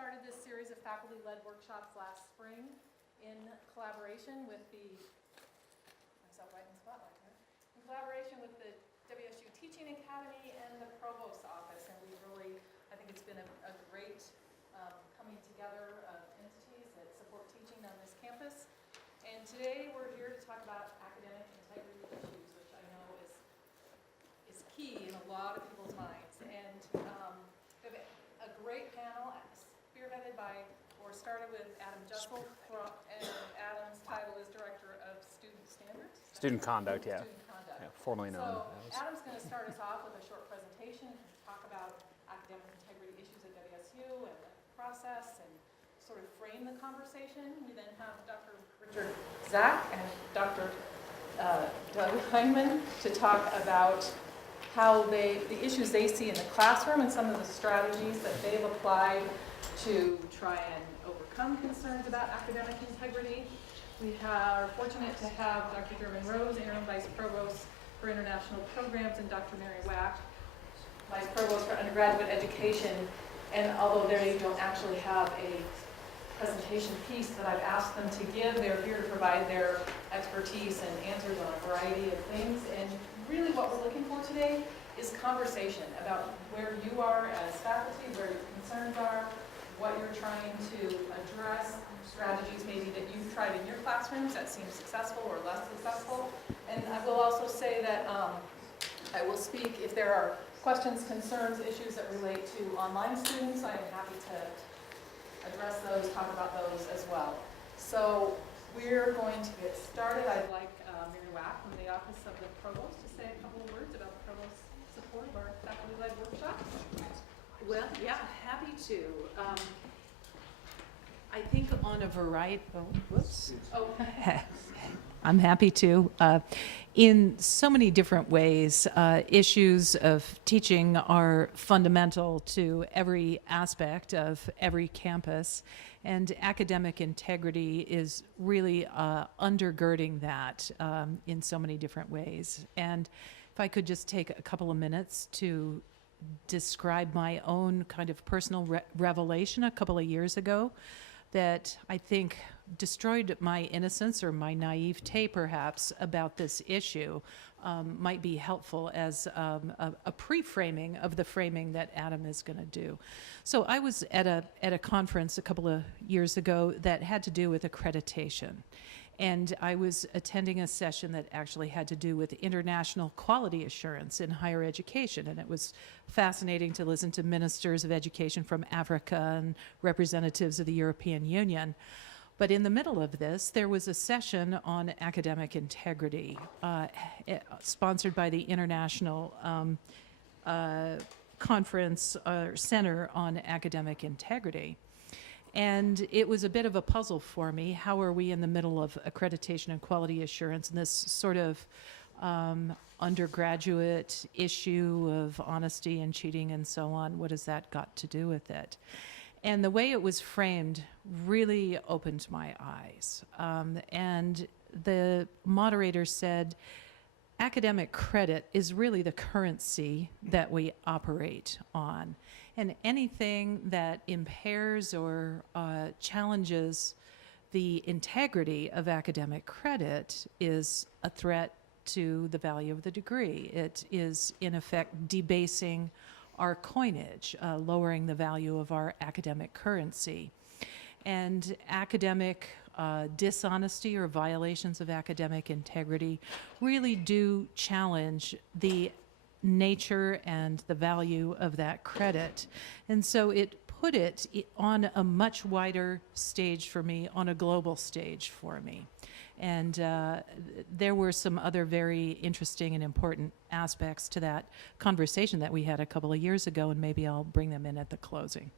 started this series of faculty-led workshops last spring in collaboration with myself right in the spotlight here, in collaboration with the WSU Teaching Academy and the Provost office, and we really, I think it's been a great coming together of entities that support teaching on this campus. And today we're here to talk about academic integrity issues, which I know is key in a lot of people's minds. And we have a great panel spearheaded by, or started with Adam Jussel, and Adam's title is Director of Student Standards. Student Conduct, yeah. Student Conduct. Yeah, formerly known as. So Adam's going to start us off with a short presentation and talk about academic integrity issues at WSU and the process and sort of frame the conversation. We then have Dr. Richard Zack and Dr. Doug Hindman to talk about how the issues they see in the classroom and some of the strategies that they've applied to try and overcome concerns about academic integrity. We are fortunate to have Dr. German Rose, Interim Vice Provost for International Programs, and Dr. Mary Wack, Vice Provost for Undergraduate Education. And although they don't actually have a presentation piece that I've asked them to give, they're here to provide their expertise and answers on a variety of things. And really what we're looking for today is conversation about where you are as faculty, where your concerns are, what you're trying to address, strategies maybe that you've tried in your classrooms that seem successful or less successful. And I will also say that I will speak if there are questions, concerns, issues that relate to online students. I am happy to address those, talk about those as well. So we're going to get started. I'd like Mary Wack from the Office of the Provost to say a couple of words about the Provost's support of our faculty-led workshops. Well, yeah, happy to. I think on a variety, I'm happy to. In so many different ways, issues of teaching are fundamental to every aspect of every campus, and academic integrity is really undergirding that in so many different ways. And if I could just take a couple of minutes to describe my own kind of personal revelation a couple of years ago that I think destroyed my innocence or my naivete perhaps about this issue, might be helpful as a pre-framing of the framing that Adam is going to do. So I was at a conference a couple of years ago that had to do with accreditation. And I was attending a session that actually had to do with international quality assurance in higher education. And it was fascinating to listen to ministers of education from Africa and representatives of the European Union. But in the middle of this, there was a session on academic integrity, sponsored by the International Conference Center on Academic Integrity. And it was a bit of a puzzle for me. How are we in the middle of accreditation and quality assurance and this sort of undergraduate issue of honesty and cheating and so on? What has that got to do with it? And the way it was framed really opened my eyes. And the moderator said, academic credit is really the currency that we operate on. And anything that impairs or challenges the integrity of academic credit is a threat to the value of the degree. It is, in effect, debasing our coinage, lowering the value of our academic currency. And academic dishonesty or violations of academic integrity really do challenge the nature and the value of that credit. And so it put it on a much wider stage for me, on a global stage for me. And there were some other very interesting and important aspects to that conversation that we had a couple of years ago, and maybe I'll bring them in at the closing.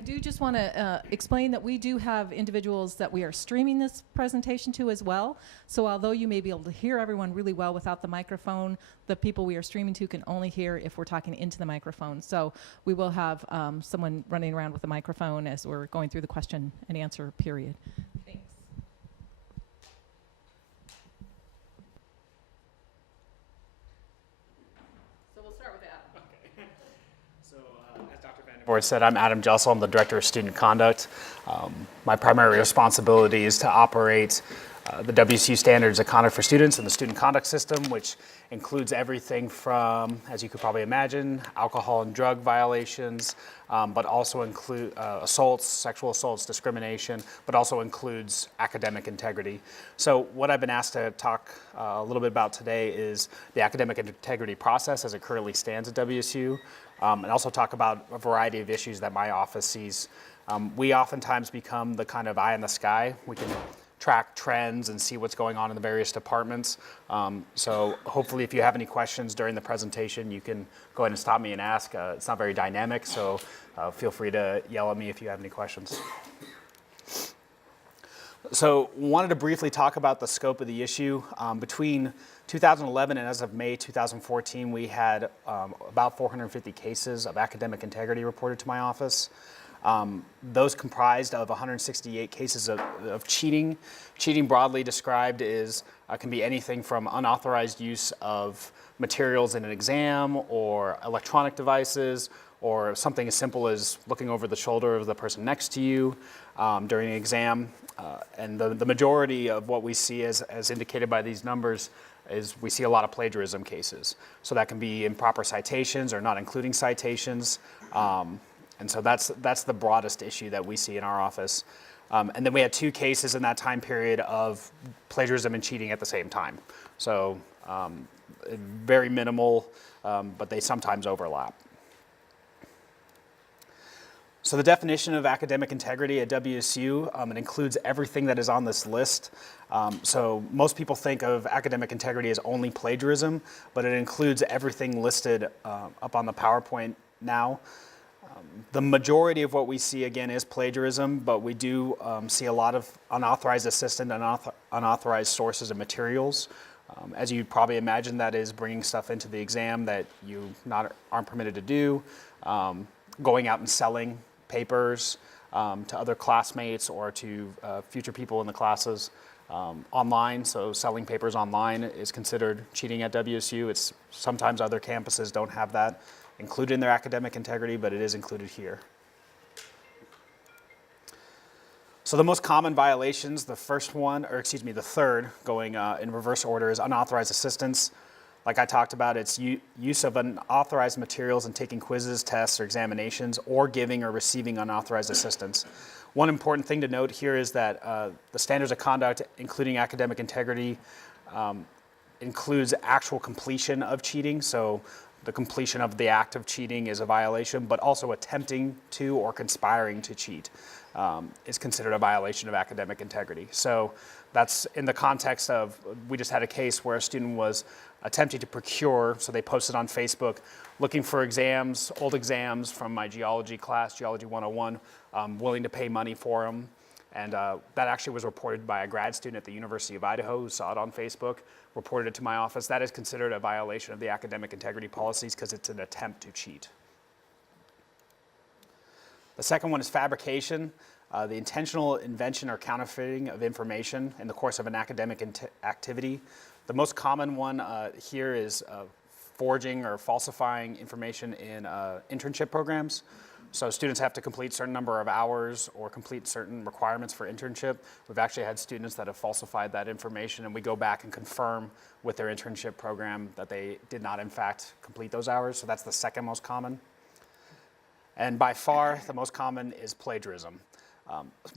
I do just want to explain that we do have individuals that we are streaming this presentation to as well. So although you may be able to hear everyone really well without the microphone, the people we are streaming to can only hear if we're talking into the microphone. So we will have someone running around with a microphone as we're going through the question and answer period. Thanks. Board said, I'm Adam Jussel. I'm the Director of Student Conduct. My primary responsibility is to operate the WSU Standards of Conduct for Students and the student conduct system, which includes everything from, as you could probably imagine, alcohol and drug violations, but also include assaults, sexual assaults, discrimination, but also includes academic integrity. So what I've been asked to talk a little bit about today is the academic integrity process as it currently stands at WSU, and also talk about a variety of issues that my office sees. We oftentimes become the kind of eye in the sky. We can track trends and see what's going on in the various departments. So hopefully if you have any questions during the presentation, you can go ahead and stop me and ask. It's not very dynamic, so feel free to yell at me if you have any questions. So wanted to briefly talk about the scope of the issue. Between 2011 and as of May 2014, we had about 450 cases of academic integrity reported to my office. Those comprised of 168 cases of cheating. Cheating, broadly described, is can be anything from unauthorized use of materials in an exam or electronic devices, or something as simple as looking over the shoulder of the person next to you during an exam. And the majority of what we see, as indicated by these numbers, is we see a lot of plagiarism cases. So that can be improper citations or not including citations. And so that's the broadest issue that we see in our office. And then we had 2 cases in that time period of plagiarism and cheating at the same time. So very minimal, but they sometimes overlap. So the definition of academic integrity at WSU, it includes everything that is on this list. So most people think of academic integrity as only plagiarism, but it includes everything listed up on the PowerPoint now. The majority of what we see, again, is plagiarism, but we do see a lot of unauthorized assistant and unauthorized sources of materials. As you'd probably imagine, that is bringing stuff into the exam that you aren't permitted to do, going out and selling papers to other classmates or to future people in the classes online. So selling papers online is considered cheating at WSU. It's sometimes other campuses don't have that included in their academic integrity, but it is included here. So the most common violations, the third, going in reverse order, is unauthorized assistance. Like I talked about, it's use of unauthorized materials in taking quizzes, tests, or examinations, or giving or receiving unauthorized assistance. One important thing to note here is that the standards of conduct, including academic integrity, includes actual completion of cheating. So the completion of the act of cheating is a violation, but also attempting to or conspiring to cheat is considered a violation of academic integrity. So that's in the context of, we just had a case where a student was attempting to procure, so they posted on Facebook, looking for exams, old exams from my geology class, Geology 101, willing to pay money for them. And that actually was reported by a grad student at the University of Idaho who saw it on Facebook, reported it to my office. That is considered a violation of the academic integrity policies because it's an attempt to cheat. The second one is fabrication, the intentional invention or counterfeiting of information in the course of an academic activity. The most common one here is forging or falsifying information in internship programs. So students have to complete a certain number of hours or complete certain requirements for internship. We've actually had students that have falsified that information, and we go back and confirm with their internship program that they did not, in fact, complete those hours. So that's the second most common. And by far, the most common is plagiarism.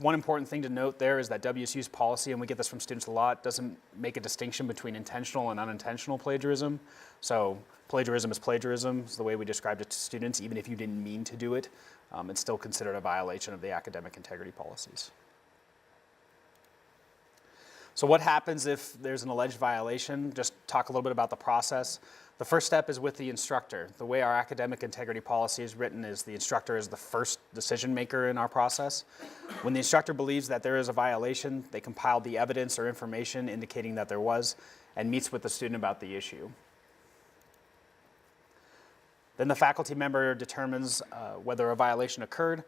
One important thing to note there is that WSU's policy, and we get this from students a lot, doesn't make a distinction between intentional and unintentional plagiarism. So plagiarism is plagiarism, is the way we described it to students. Even if you didn't mean to do it, it's still considered a violation of the academic integrity policies. So what happens if there's an alleged violation? Just talk a little bit about the process. The first step is with the instructor. The way our academic integrity policy is written is the instructor is the first decision maker in our process. When the instructor believes that there is a violation, they compile the evidence or information indicating that there was and meets with the student about the issue. Then the faculty member determines whether a violation occurred.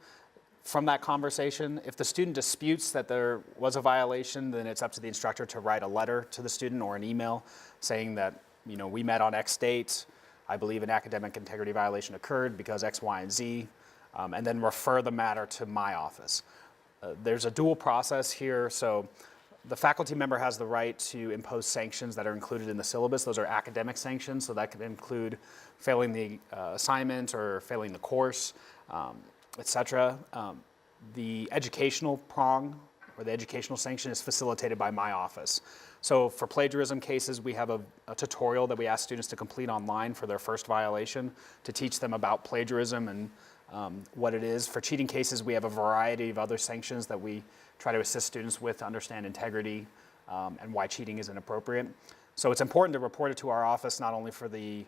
From that conversation, if the student disputes that there was a violation, then it's up to the instructor to write a letter to the student or an email saying that, we met on X date. I believe an academic integrity violation occurred because X, Y, and Z. and then refer the matter to my office. There's a dual process here, so the faculty member has the right to impose sanctions that are included in the syllabus. Those are academic sanctions, so that could include failing the assignment or failing the course, etc. The educational prong, or the educational sanction, is facilitated by my office. So for plagiarism cases, we have a tutorial that we ask students to complete online for their first violation to teach them about plagiarism and what it is. For cheating cases, we have a variety of other sanctions that we try to assist students with to understand integrity and why cheating is inappropriate. So it's important to report it to our office, not only for the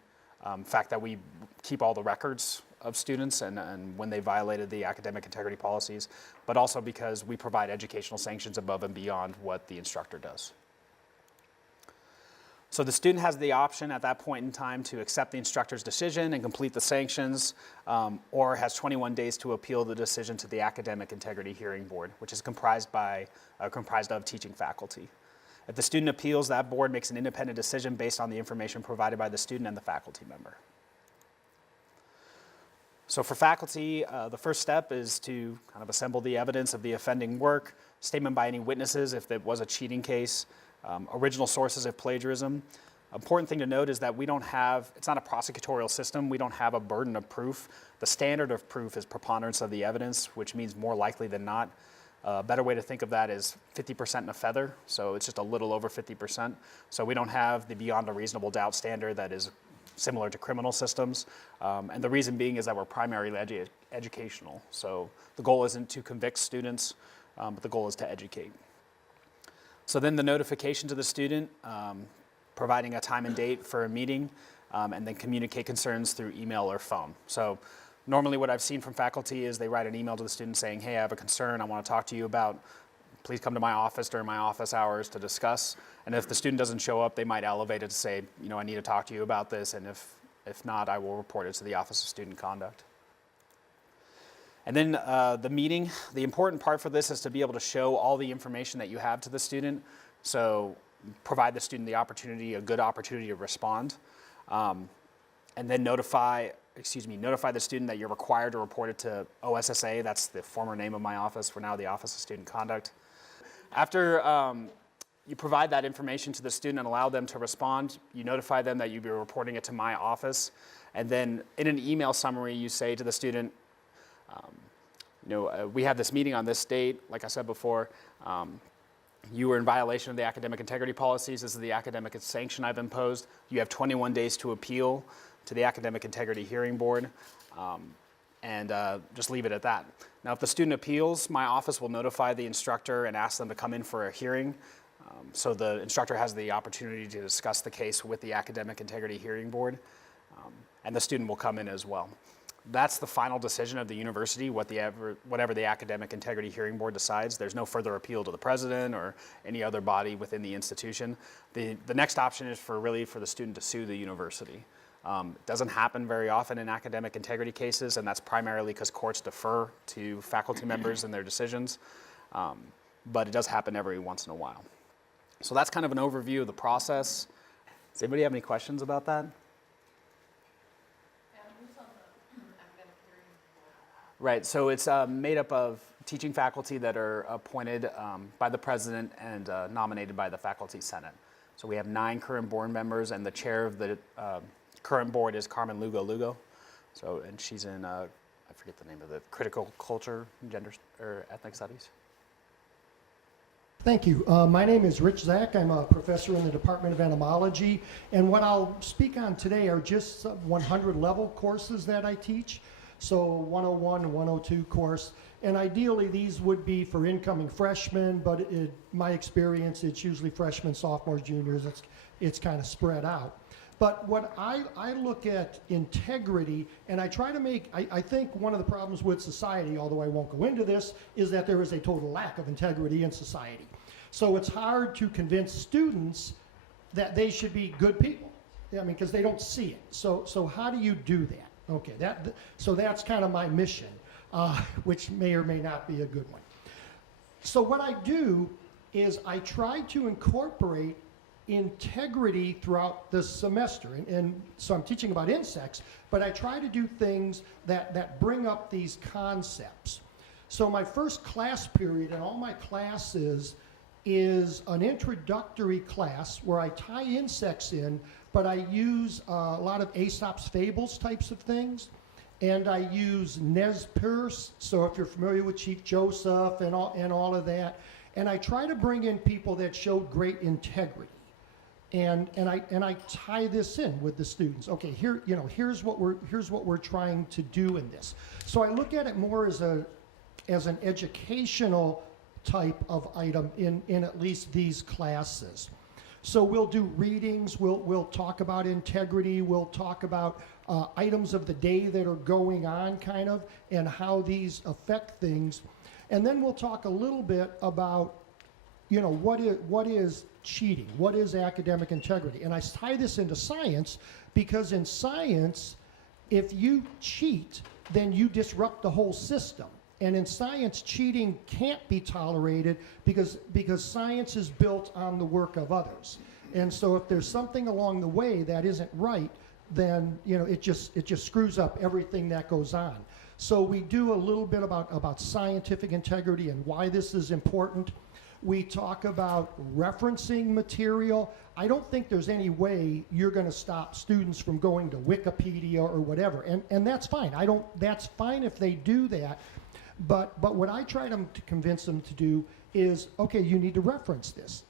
fact that we keep all the records of students and when they violated the academic integrity policies, but also because we provide educational sanctions above and beyond what the instructor does. So the student has the option at that point in time to accept the instructor's decision and complete the sanctions, or has 21 days to appeal the decision to the Academic Integrity Hearing Board, which is comprised of teaching faculty. If the student appeals, that board makes an independent decision based on the information provided by the student and the faculty member. So for faculty, the first step is to kind of assemble the evidence of the offending work, statement by any witnesses if it was a cheating case, original sources of plagiarism. Important thing to note is that we don't have, it's not a prosecutorial system, we don't have a burden of proof. The standard of proof is preponderance of the evidence, which means more likely than not. A better way to think of that is 50% and a feather, so it's just a little over 50%. So we don't have the beyond a reasonable doubt standard that is similar to criminal systems. And the reason being is that we're primarily educational. So the goal isn't to convict students, but the goal is to educate. So then the notification to the student, providing a time and date for a meeting, and then communicate concerns through email or phone. So normally what I've seen from faculty is they write an email to the student saying, hey, I have a concern I want to talk to you about. Please come to my office during my office hours to discuss. And if the student doesn't show up, they might elevate it to say, you know, I need to talk to you about this, and if not, I will report it to the Office of Student Conduct. And then the meeting, the important part for this is to be able to show all the information that you have to the student. So provide the student the opportunity, a good opportunity to respond. And then notify the student that you're required to report it to OSSA. That's the former name of my office. We're now the Office of Student Conduct. After you provide that information to the student and allow them to respond, you notify them that you'll be reporting it to my office. And then in an email summary, you say to the student, we have this meeting on this date. Like I said before, you were in violation of the academic integrity policies. This is the academic sanction I've imposed. You have 21 days to appeal to the Academic Integrity Hearing Board, and just leave it at that. Now, if the student appeals, my office will notify the instructor and ask them to come in for a hearing. So the instructor has the opportunity to discuss the case with the Academic Integrity Hearing Board, and the student will come in as well. That's the final decision of the university, whatever the Academic Integrity Hearing Board decides. There's no further appeal to the president or any other body within the institution. The next option is for the student to sue the university. It doesn't happen very often in academic integrity cases, and that's primarily because courts defer to faculty members in their decisions, but it does happen every once in a while. So that's kind of an overview of the process. Does anybody have any questions about that? Right, so it's made up of teaching faculty that are appointed by the president and nominated by the faculty senate. So we have 9 current board members, and the chair of the current board is Carmen Lugo. So, and she's in, I forget the name of it, critical culture, gender, or ethnic studies. Thank you. My name is Zack. I'm a professor in the Department of Entomology, and what I'll speak on today are just 100 level courses that I teach. So 101 and 102 course, and ideally these would be for incoming freshmen, but my experience, it's usually freshmen, sophomores, juniors, it's kind of spread out. But what I look at integrity, and I try to make, I think one of the problems with society, although I won't go into this, is that there is a total lack of integrity in society. So it's hard to convince students that they should be good people, I mean, because they don't see it. So how do you do that? Okay, so that's kind of my mission, which may or may not be a good one. So what I do is I try to incorporate integrity throughout the semester. And so I'm teaching about insects, but I try to do things that bring up these concepts. So my first class period in all my classes is an introductory class where I tie insects in, but I use a lot of Aesop's fables types of things. And I use Nez Perce, so if you're familiar with Chief Joseph and all of that. And I try to bring in people that showed great integrity. And I tie this in with the students. Okay, here's what we're trying to do in this. So I look at it more as an educational type of item in at least these classes. So we'll do readings, we'll talk about integrity, we'll talk about items of the day that are going on kind of, and how these affect things. And then we'll talk a little bit about, what is cheating? What is academic integrity? And I tie this into science because in science, if you cheat, then you disrupt the whole system. And in science, cheating can't be tolerated because science is built on the work of others. And so if there's something along the way that isn't right, then it just screws up everything that goes on. So we do a little bit about scientific integrity and why this is important. We talk about referencing material. I don't think there's any way you're going to stop students from going to Wikipedia or whatever, and that's fine. That's fine if they do that. But what I try to convince them to do is, okay, you need to reference this.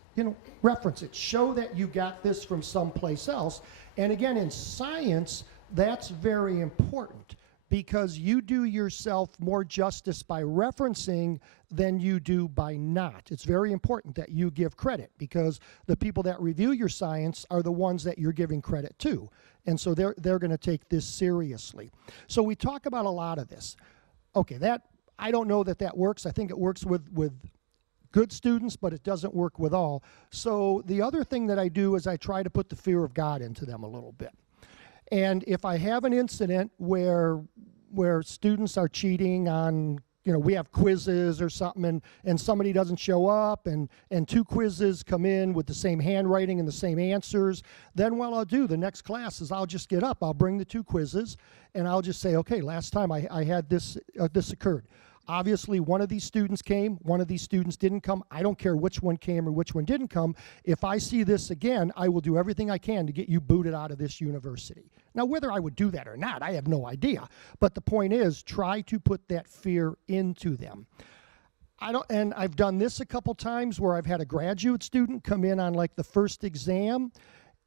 Reference it. Show that you got this from someplace else. And again, in science, that's very important because you do yourself more justice by referencing than you do by not. It's very important that you give credit because the people that review your science are the ones that you're giving credit to. And so they're going to take this seriously. So we talk about a lot of this. Okay, I don't know that works. I think it works with good students, but it doesn't work with all. So the other thing that I do is I try to put the fear of God into them a little bit. And if I have an incident where students are cheating on, we have quizzes or something and somebody doesn't show up and two quizzes come in with the same handwriting and the same answers, then what I'll do the next class is I'll just get up, I'll bring the two quizzes and I'll just say, okay, last time I had this occurred. Obviously, one of these students came, one of these students didn't come. I don't care which one came or which one didn't come. If I see this again, I will do everything I can to get you booted out of this university. Now, whether I would do that or not, I have no idea. But the point is, try to put that fear into them. And I've done this a couple times where I've had a graduate student come in on like the first exam,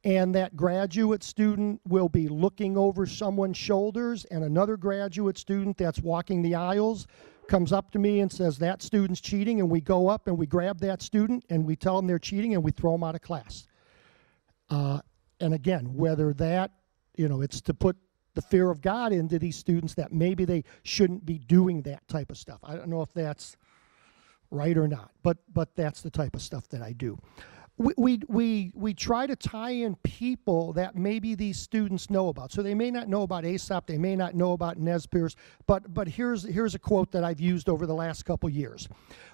and that graduate student will be looking over someone's shoulders, and another graduate student that's walking the aisles comes up to me and says, that student's cheating, and we go up and we grab that student and we tell them they're cheating and we throw them out of class. And again, whether that, it's to put the fear of God into these students that maybe they shouldn't be doing that type of stuff. I don't know if that's right or not, but that's the type of stuff that I do. We try to tie in people that maybe these students know about. So they may not know about Aesop, they may not know about Nez Perce, but here's a quote that I've used over the last couple years.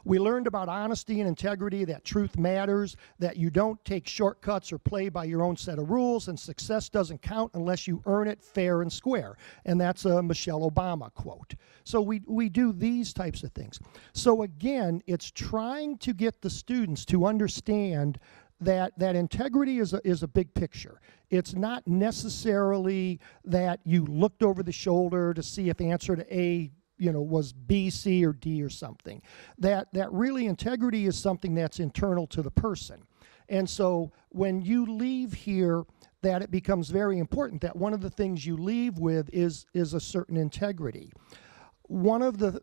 We learned about honesty and integrity, that truth matters, that you don't take shortcuts or play by your own set of rules, and success doesn't count unless you earn it fair and square. And that's a Michelle Obama quote. So we do these types of things. So again, it's trying to get the students to understand that integrity is a big picture. It's not necessarily that you looked over the shoulder to see if answer to A, was B, C, or D or something. That really integrity is something that's internal to the person. And so when you leave here, that it becomes very important that one of the things you leave with is a certain integrity. One of the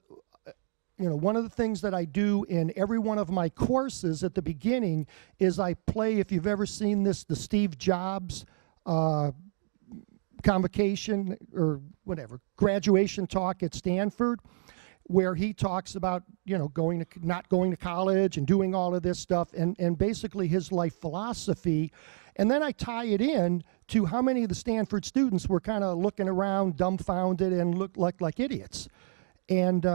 things that I do in every one of my courses at the beginning is I play, if you've ever seen this, the Steve Jobs convocation or whatever, graduation talk at Stanford, where he talks about, not going to college and doing all of this stuff and basically his life philosophy. And then I tie it in to how many of the Stanford students were kind of looking around dumbfounded and looked like idiots. And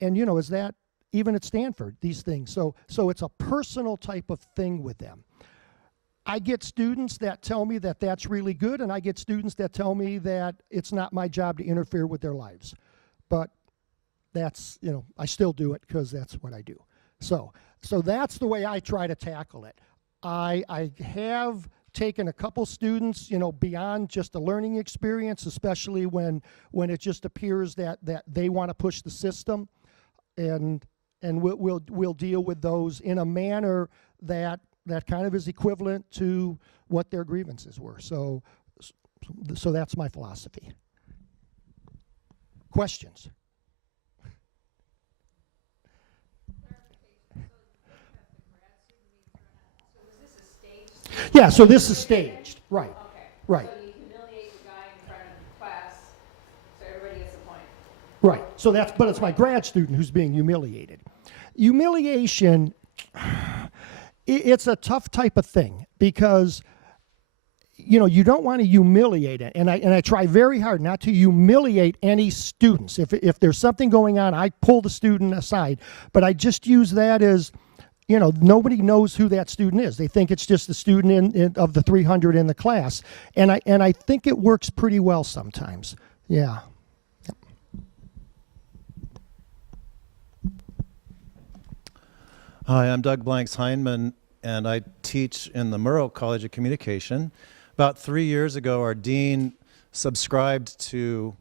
is that even at Stanford, these things? So it's a personal type of thing with them. I get students that tell me that that's really good, and I get students that tell me that it's not my job to interfere with their lives. But that's, you know, I still do it because that's what I do. So that's the way I try to tackle it. I have taken a couple students, you know, beyond just the learning experience, especially when it just appears that they want to push the system, and we'll deal with those in a manner that kind of is equivalent to what their grievances were. So that's my philosophy. Questions? Yeah, so this is staged, right, Okay. right, So you humiliate the guy in front of the class, so everybody gets a point. right. So but it's my grad student who's being humiliated. Humiliation, it's a tough type of thing because, you know, you don't want to humiliate it, and I try very hard not to humiliate any students. If there's something going on, I pull the student aside, but I just use that as, you know, nobody knows who that student is. They think it's just the student of the 300 in the class, and I think it works pretty well sometimes. Yeah. Hi, I'm Doug Blanks Hindman, and I teach in the Murrow College of Communication. About 3 years ago, our dean subscribed to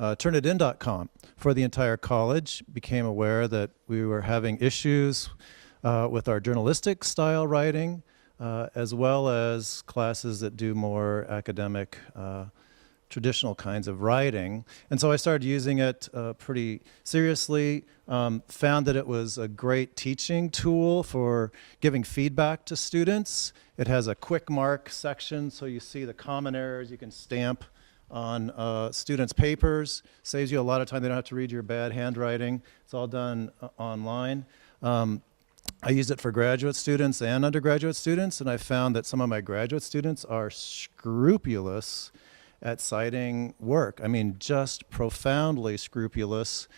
Turnitin.com for the entire college, became aware that we were having issues with our journalistic style writing, as well as classes that do more academic, traditional kinds of writing. And so I started using it pretty seriously, found that it was a great teaching tool for giving feedback to students. It has a quick mark section, so you see the common errors you can stamp on students' papers. Saves you a lot of time. They don't have to read your bad handwriting. It's all done online. I used it for graduate students and undergraduate students, and I found that some of my graduate students are scrupulous at citing work. I mean, just profoundly scrupulous.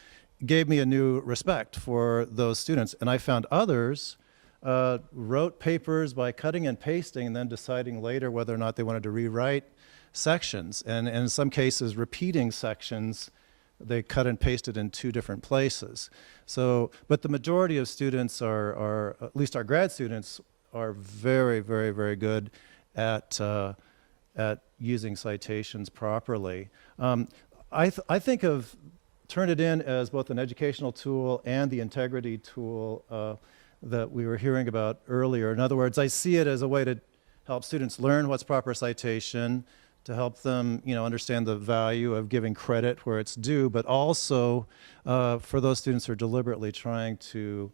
Gave me a new respect for those students. And I found others wrote papers by cutting and pasting and then deciding later whether or not they wanted to rewrite sections. And in some cases, repeating sections, they cut and pasted in 2 different places. So, but the majority of students are at least our grad students, are very, very, very good at using citations properly. I think of Turnitin as both an educational tool and the integrity tool that we were hearing about earlier. In other words, I see it as a way to help students learn what's proper citation, to help them, you know, understand the value of giving credit where it's due, but also for those students who are deliberately trying to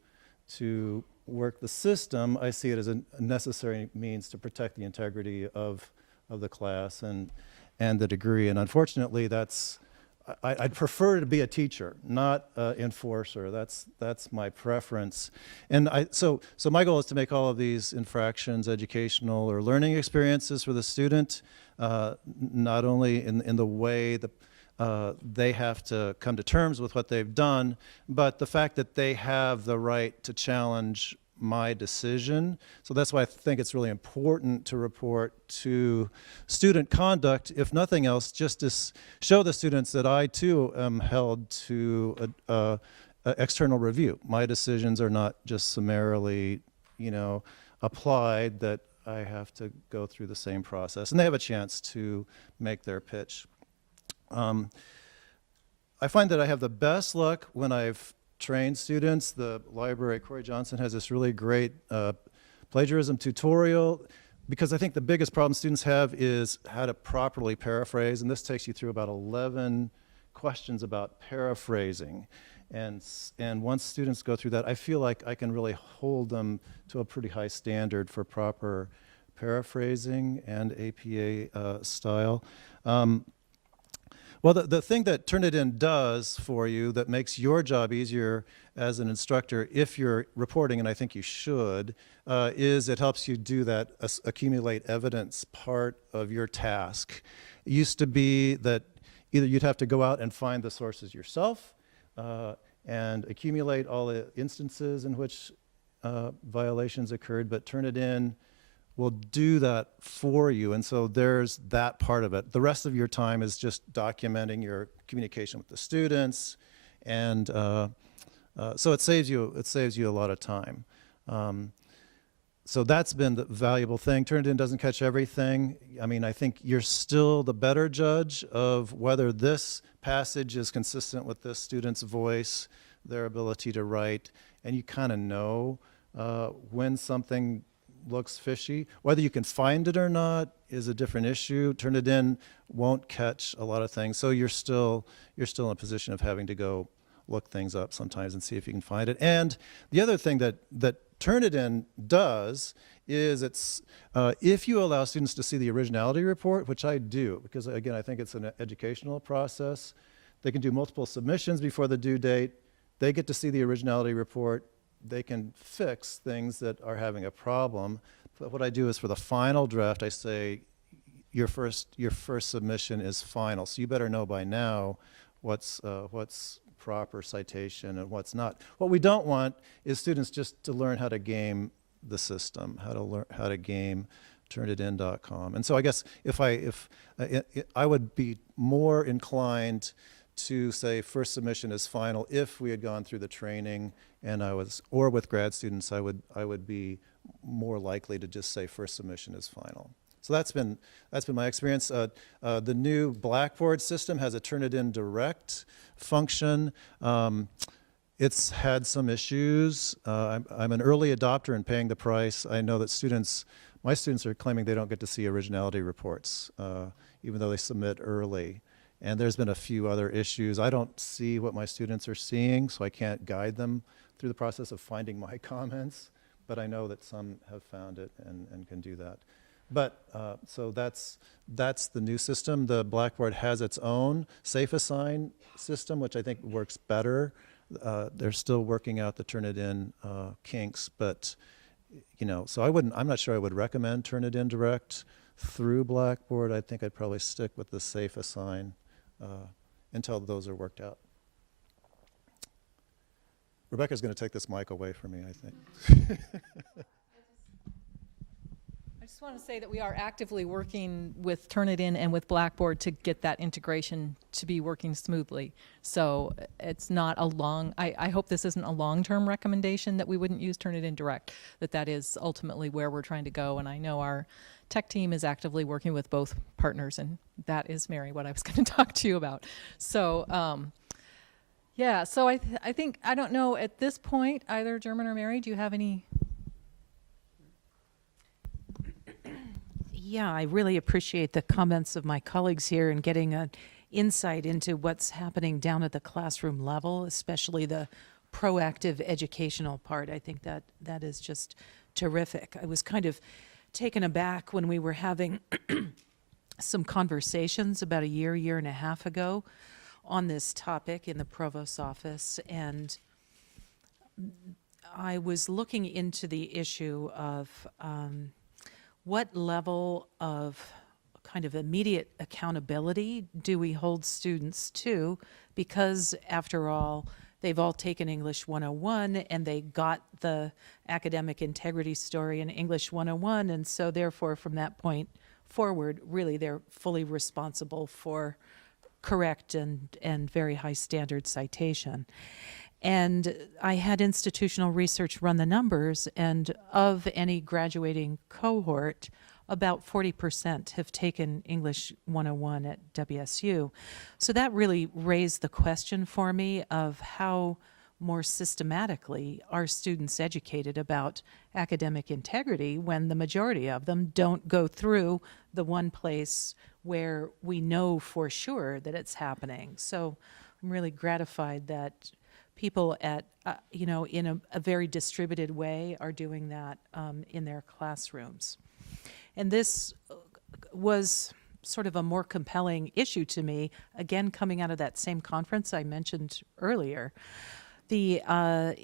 work the system, I see it as a necessary means to protect the integrity of the class and the degree. And unfortunately, I'd prefer to be a teacher, not an enforcer. That's my preference. And so my goal is to make all of these infractions educational or learning experiences for the student, not only in the way that they have to come to terms with what they've done, but the fact that they have the right to challenge my decision. So that's why I think it's really important to report to student conduct, if nothing else, just to show the students that I too am held to a external review. My decisions are not just summarily, you know, applied, that I have to go through the same process, and they have a chance to make their pitch. I find that I have the best luck when I've trained students. The library, Corey Johnson, has this really great plagiarism tutorial, because I think the biggest problem students have is how to properly paraphrase, and this takes you through about 11 questions about paraphrasing. And once students go through that, I feel like I can really hold them to a pretty high standard for proper paraphrasing and APA style. Well, the thing that Turnitin does for you that makes your job easier as an instructor, if you're reporting, and I think you should, is it helps you do that accumulate evidence part of your task. It used to be that either you'd have to go out and find the sources yourself and accumulate all the instances in which violations occurred, but Turnitin will do that for you. And so there's that part of it. The rest of your time is just documenting your communication with the students, and so it saves you a lot of time. So that's been the valuable thing. Turnitin doesn't catch everything. I mean, I think you're still the better judge of whether this passage is consistent with this student's voice, their ability to write, and you kind of know when something looks fishy. Whether you can find it or not is a different issue. Turnitin won't catch a lot of things, so you're still in a position of having to go look things up sometimes and see if you can find it. And the other thing that Turnitin does is it's if you allow students to see the originality report, which I do, because again, I think it's an educational process. They can do multiple submissions before the due date. They get to see the originality report. They can fix things that are having a problem. But what I do is for the final draft, I say, your first submission is final. So you better know by now what's proper citation and what's not. What we don't want is students just to learn how to game the system, how to game turnitin.com. And so I guess if I would be more inclined to say first submission is final if we had gone through the training, and or with grad students, I would be more likely to just say first submission is final. So that's been my experience. The new Blackboard system has a Turnitin Direct function. It's had some issues. I'm an early adopter and paying the price. I know that my students are claiming they don't get to see originality reports, even though they submit early. And there's been a few other issues. I don't see what my students are seeing, so I can't guide them through the process of finding my comments, but I know that some have found it and can do that. But so that's the new system. The Blackboard has its own safe assign system, which I think works better. They're still working out the Turnitin kinks, but so I'm not sure I would recommend Turnitin Direct through Blackboard. I think I'd probably stick with the safe assign until those are worked out. Rebecca's going to take this mic away from me, I think. I just want to say that we are actively working with Turnitin and with Blackboard to get that integration to be working smoothly. So it's not I hope this isn't a long-term recommendation that we wouldn't use Turnitin Direct, that is ultimately where we're trying to go. And I know our tech team is actively working with both partners, and that is, Mary, what I was going to talk to you about. So, yeah, so I think, I don't know, at this point, either German or Mary, do you have any? Yeah, I really appreciate the comments of my colleagues here and getting an insight into what's happening down at the classroom level, especially the proactive educational part. I think that is just terrific. I was kind of taken aback when we were having some conversations about a year and a half ago on this topic in the Provost's office, and I was looking into the issue of what level of kind of immediate accountability do we hold students to, because after all, they've all taken English 101 and they got the academic integrity story in English 101, and so therefore from that point forward, really they're fully responsible for correct and very high standard citation. And I had institutional research run the numbers, and of any graduating cohort, about 40% have taken English 101 at WSU. So that really raised the question for me of how more systematically are students educated about academic integrity when the majority of them don't go through the one place where we know for sure that it's happening. So I'm really gratified that people at, in a very distributed way are doing that in their classrooms. And this was sort of a more compelling issue to me, again, coming out of that same conference I mentioned earlier. The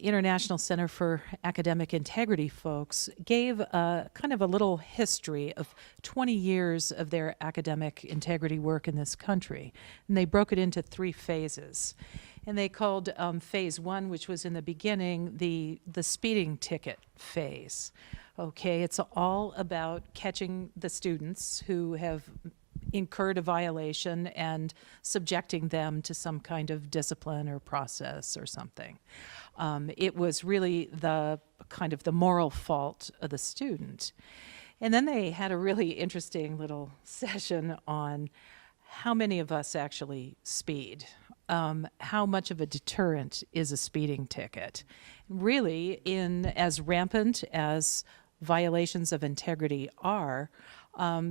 International Center for Academic Integrity folks gave kind of a little history of 20 years of their academic integrity work in this country. And they broke it into 3 phases. And they called phase 1, which was in the beginning, the speeding ticket phase. Okay, it's all about catching the students who have incurred a violation and subjecting them to some kind of discipline or process or something. It was really the kind of the moral fault of the student. And then they had a really interesting little session on how many of us actually speed. How much of a deterrent is a speeding ticket? Really, in as rampant as violations of integrity are,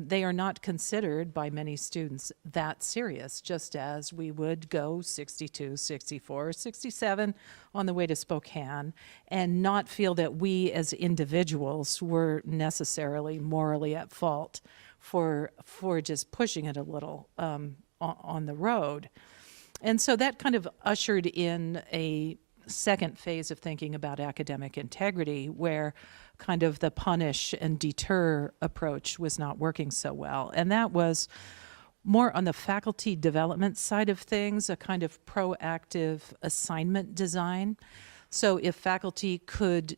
they are not considered by many students that serious, just as we would go 62, 64, 67 on the way to Spokane and not feel that we as individuals were necessarily morally at fault for just pushing it a little on the road. And so that kind of ushered in a second phase of thinking about academic integrity, where kind of the punish and deter approach was not working so well. And that was more on the faculty development side of things, a kind of proactive assignment design. So if faculty could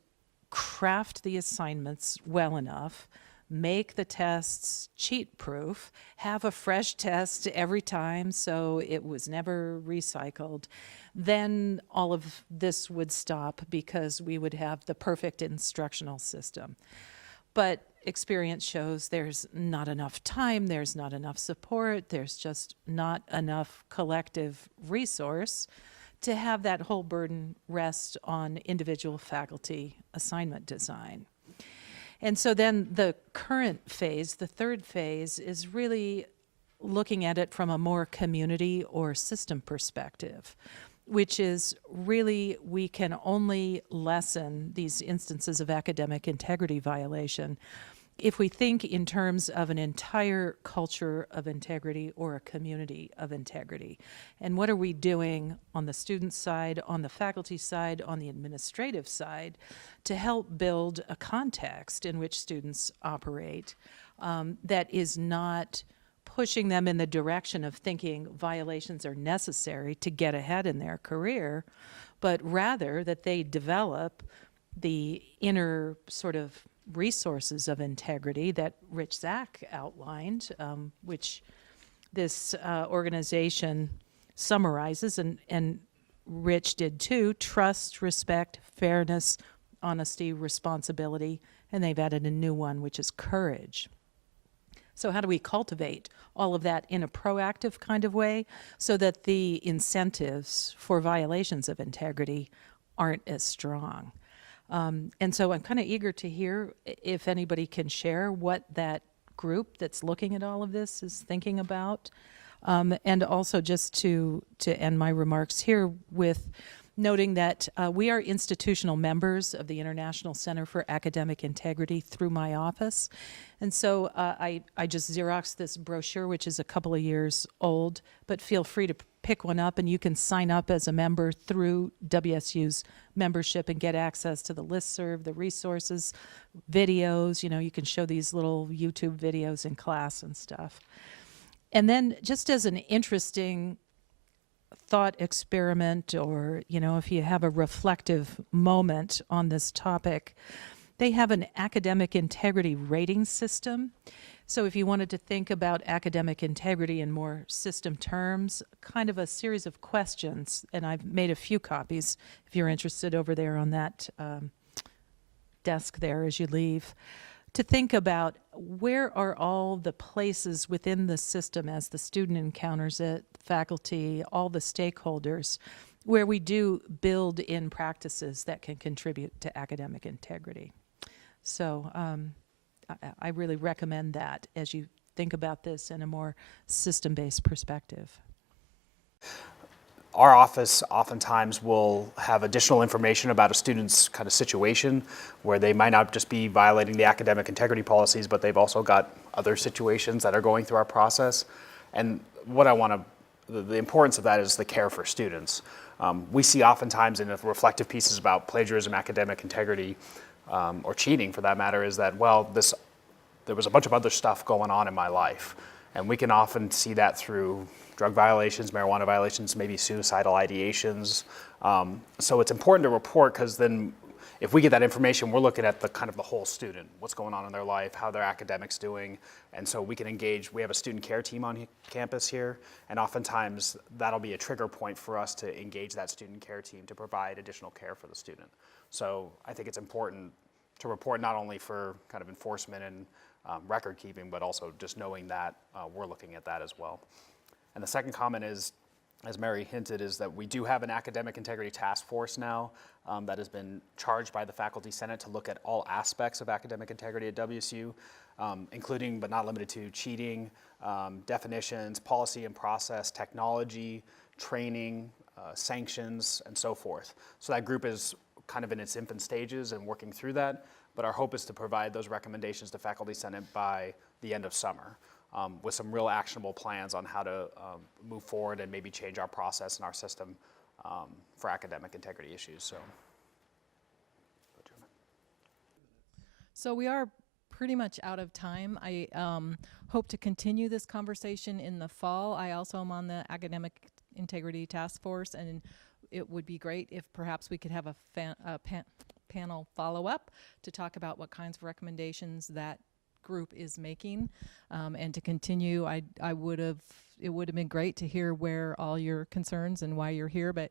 craft the assignments well enough, make the tests cheat-proof, have a fresh test every time so it was never recycled, then all of this would stop because we would have the perfect instructional system. But experience shows there's not enough time, there's not enough support, there's just not enough collective resource to have that whole burden rest on individual faculty assignment design. And so then the current phase, the third phase, is really looking at it from a more community or system perspective, which is really we can only lessen these instances of academic integrity violation if we think in terms of an entire culture of integrity or a community of integrity. And what are we doing on the student side, on the faculty side, on the administrative side to help build a context in which students operate that is not pushing them in the direction of thinking violations are necessary to get ahead in their career, but rather that they develop the inner sort of resources of integrity that Zack outlined, which this organization summarizes, and Rich did too: trust, respect, fairness, honesty, responsibility, and they've added a new one, which is courage. So how do we cultivate all of that in a proactive kind of way so that the incentives for violations of integrity aren't as strong? And so I'm kind of eager to hear if anybody can share what that group that's looking at all of this is thinking about. And also just to end my remarks here with noting that we are institutional members of the International Center for Academic Integrity through my office. And so I just Xeroxed this brochure, which is a couple of years old, but feel free to pick one up, and you can sign up as a member through WSU's membership and get access to the listserv, the resources, videos. You know, you can show these little YouTube videos in class and stuff. And then just as an interesting thought experiment, or, you know, if you have a reflective moment on this topic, they have an academic integrity rating system. So if you wanted to think about academic integrity in more system terms, kind of a series of questions, and I've made a few copies if you're interested over there on that desk there as you leave, to think about where are all the places within the system as the student encounters it, faculty, all the stakeholders, where we do build in practices that can contribute to academic integrity. So I really recommend that as you think about this in a more system-based perspective. Our office oftentimes will have additional information about a student's kind of situation where they might not just be violating the academic integrity policies, but they've also got other situations that are going through our process. And what I want to, the importance of that is the care for students. We see oftentimes in the reflective pieces about plagiarism, academic integrity, or cheating for that matter, is that, well, there was a bunch of other stuff going on in my life. And we can often see that through drug violations, marijuana violations, maybe suicidal ideations. So it's important to report, because then if we get that information, we're looking at the kind of the whole student, what's going on in their life, how their academics doing, and so we can engage. We have a student care team on campus here, and oftentimes that'll be a trigger point for us to engage that student care team to provide additional care for the student. So I think it's important to report not only for kind of enforcement and record keeping, but also just knowing that we're looking at that as well. And the second comment is, as Mary hinted, is that we do have an academic integrity task force now that has been charged by the Faculty Senate to look at all aspects of academic integrity at WSU, including but not limited to cheating, definitions, policy and process, technology, training, sanctions, and so forth. So that group is kind of in its infant stages and working through that, but our hope is to provide those recommendations to Faculty Senate by the end of summer. With some real actionable plans on how to move forward and maybe change our process and our system for academic integrity issues. So we are pretty much out of time. I hope to continue this conversation in the fall. I also am on the Academic Integrity Task Force, and it would be great if perhaps we could have a panel follow-up to talk about what kinds of recommendations that group is making, and to continue. It would have been great to hear where all your concerns and why you're here, but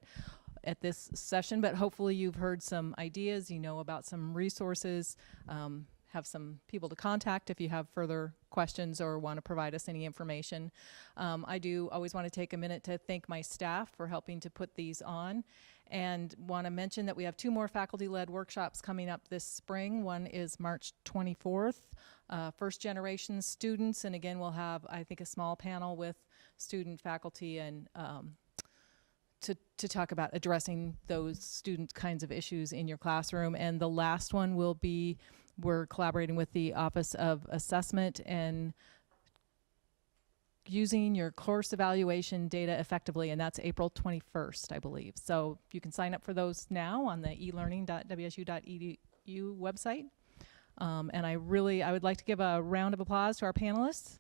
at this session. But hopefully you've heard some ideas, you know about some resources, have some people to contact if you have further questions or want to provide us any information. I do always want to take a minute to thank my staff for helping to put these on, and want to mention that we have 2 more faculty-led workshops coming up this spring. One is March 24th. First generation students, and again we'll have, I think, a small panel with student faculty and to talk about addressing those student kinds of issues in your classroom. And the last one will be, we're collaborating with the Office of Assessment and using your course evaluation data effectively, and that's April 21st, I believe. So you can sign up for those now on the elearning.wsu.edu website. And I would like to give a round of applause to our panelists.